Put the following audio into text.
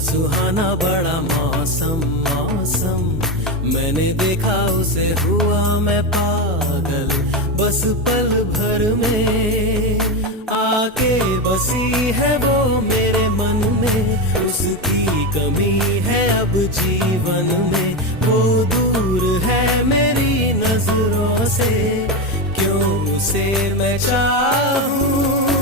सुहाना बड़ा मौसम मौसम, मैंने देखा उसे हुआ मैं पागल, बस पल भर में आके बसी है वो मेरे मन में, उसकी कमी है अब जीवन में, वो दूर है मेरी नजरों से, क्यों उसे मैं चाहूं।